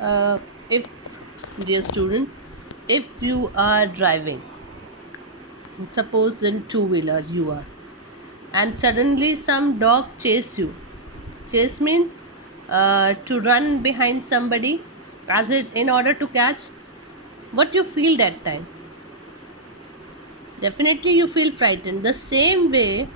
uh, if dear student, if you are driving, suppose in two-wheeler you are, and suddenly some dog chase you. Chase means to run behind somebody as it in order to catch. What you feel that time? Definitely you feel frightened. The same way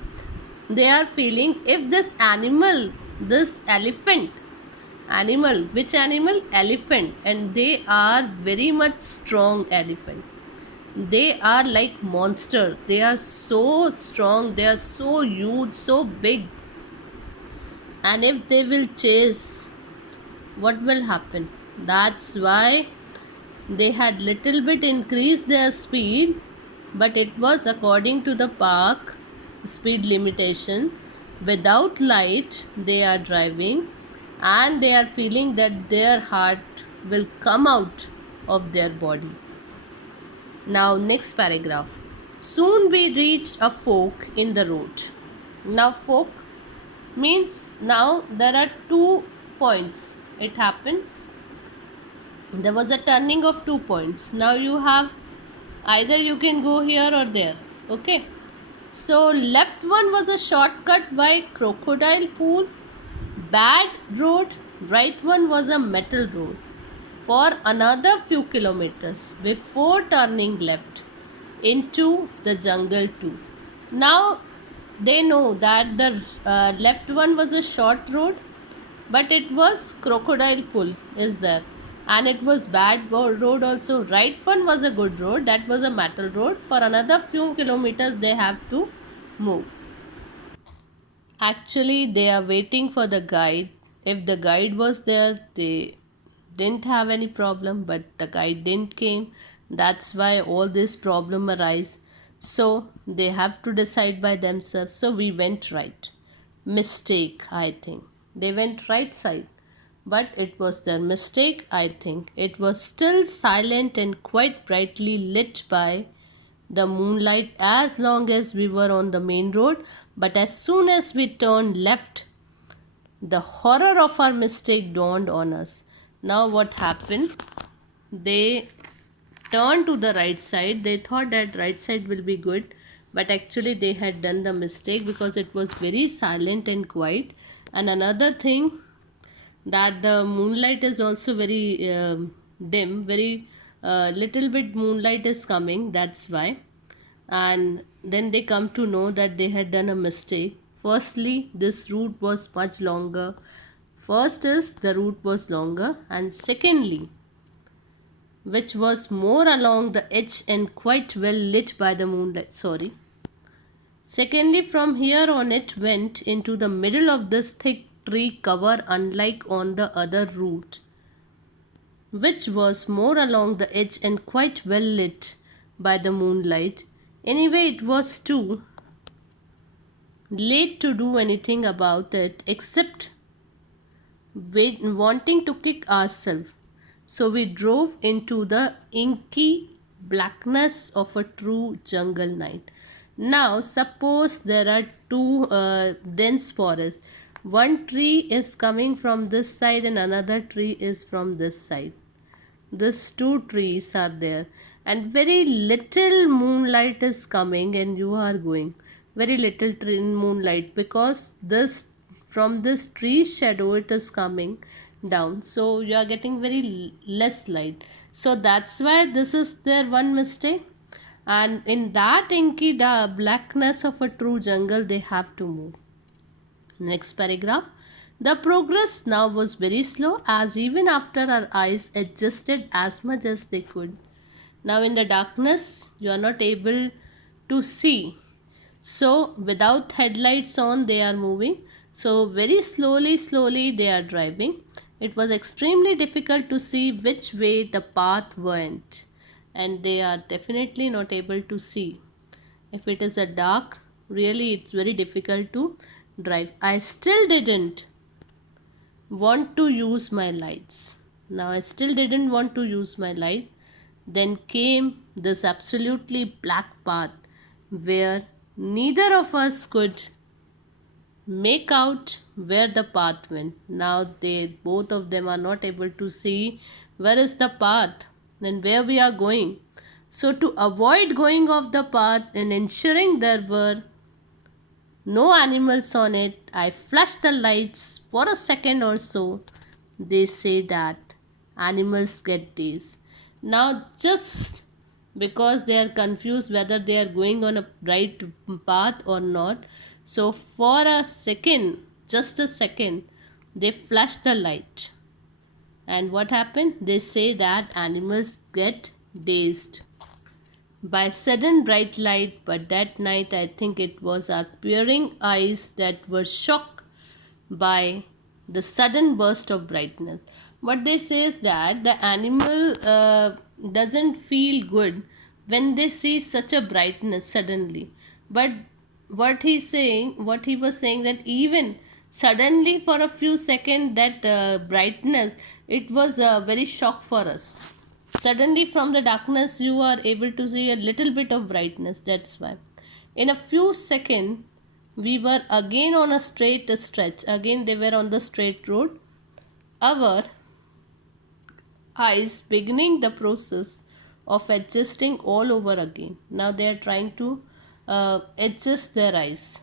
they are feeling if this animal, this animal, which animal? Elephant, and they are very much strong elephant. They are like monster. They are so strong, they are so huge, so big. And if they will chase, what will happen? That's why they had little bit increased their speed, but it was according to the park speed limitation. Without light they are driving, and they are feeling that their heart will come out of their body. Now next paragraph. Soon we reached a fork in the road. Now fork means now there are 2 points. It happens there was a turning of 2 points. Now you have either you can go here or there. Okay, so left one was a shortcut by crocodile pool, bad road. Right one was a metal road for another few kilometers before turning left into the jungle too. Now they know that the left one was a short road, but it was crocodile pool is there, and it was bad road also. Right one was a good road, that was a metal road. For another few kilometers they have to move. Actually they are waiting for the guide. If the guide was there they didn't have any problem, but the guide didn't came. That's why all this problem arise. So they have to decide by themselves. So we went right. Mistake, I think. They went right side, but it was their mistake. I think it was still silent and quite brightly lit by the moonlight as long as we were on the main road. But as soon as we turned left, the horror of our mistake dawned on us. Now what happened? They turned to the right side. They thought that right side will be good, but actually they had done the mistake because it was very silent and quiet. And another thing, that the moonlight is also very dim, very little bit moonlight is coming, that's why. And then they come to know that they had done a mistake. Firstly, this route was much longer. First is the route was longer, and secondly, which was more along the edge and quite well lit by the moonlight. Sorry. Secondly, from here on it went into the middle of this thick tree cover, unlike on the other route, which was more along the edge and quite well lit by the moonlight. Anyway, it was too late to do anything about it except wanting to kick ourselves. So we drove into the inky blackness of a true jungle night. Now, suppose there are two dense forests. One tree is coming from this side and another tree is from this side. These two trees are there, and very little moonlight is coming, and you are going. Very little moonlight, because this from this tree shadow it is coming down, so you are getting very less light. So that's why this is their one mistake. And in that inky the blackness of a true jungle they have to move. Next paragraph. The progress now was very slow, as even after our eyes adjusted as much as they could. Now in the darkness you are not able to see. So without headlights on they are moving. So very slowly they are driving. It was extremely difficult to see which way the path went, and they are definitely not able to see. If it is a dark, really it's very difficult to drive. I still didn't want to use my lights. Now I still didn't want to use my light. Then came this absolutely black path where neither of us could make out where the path went. Now they both of them are not able to see where is the path and where we are going. So to avoid going off the path and ensuring there were no animals on it, I flashed the lights for a second or so. They say that animals get dazed. Now just because they are confused whether they are going on a right path or not, so for a second, just a second, they flash the light. And what happened? They say that animals get dazed by sudden bright light, but that night I think it was our peering eyes that were shocked by the sudden burst of brightness. What they say is that the animal doesn't feel good when they see such a brightness suddenly. But what he was saying that even suddenly for a few seconds that brightness, it was very shock for us. Suddenly from the darkness you are able to see a little bit of brightness. That's why in a few seconds we were again on a straight stretch. Again they were on the straight road. Our eyes beginning the process of adjusting all over again. Now they are trying to adjust their eyes.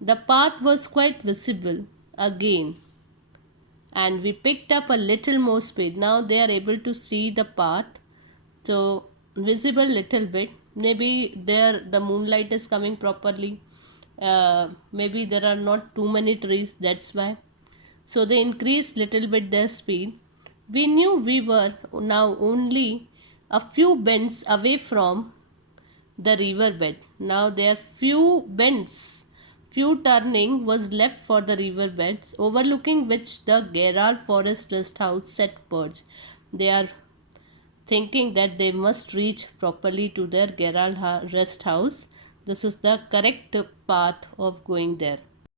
The path was quite visible again, and we picked up a little more speed. Now they are able to see the path, so visible little bit. Maybe there the moonlight is coming properly. Maybe there are not too many trees. That's why. So they increased little bit their speed. We knew we were now only a few bends away from the riverbed. Now there are few bends, few turning was left for the riverbeds, overlooking which the Gerald Forest Rest House set perch. They are thinking that they must reach properly to their Gerald Rest House. This is the correct path of going there.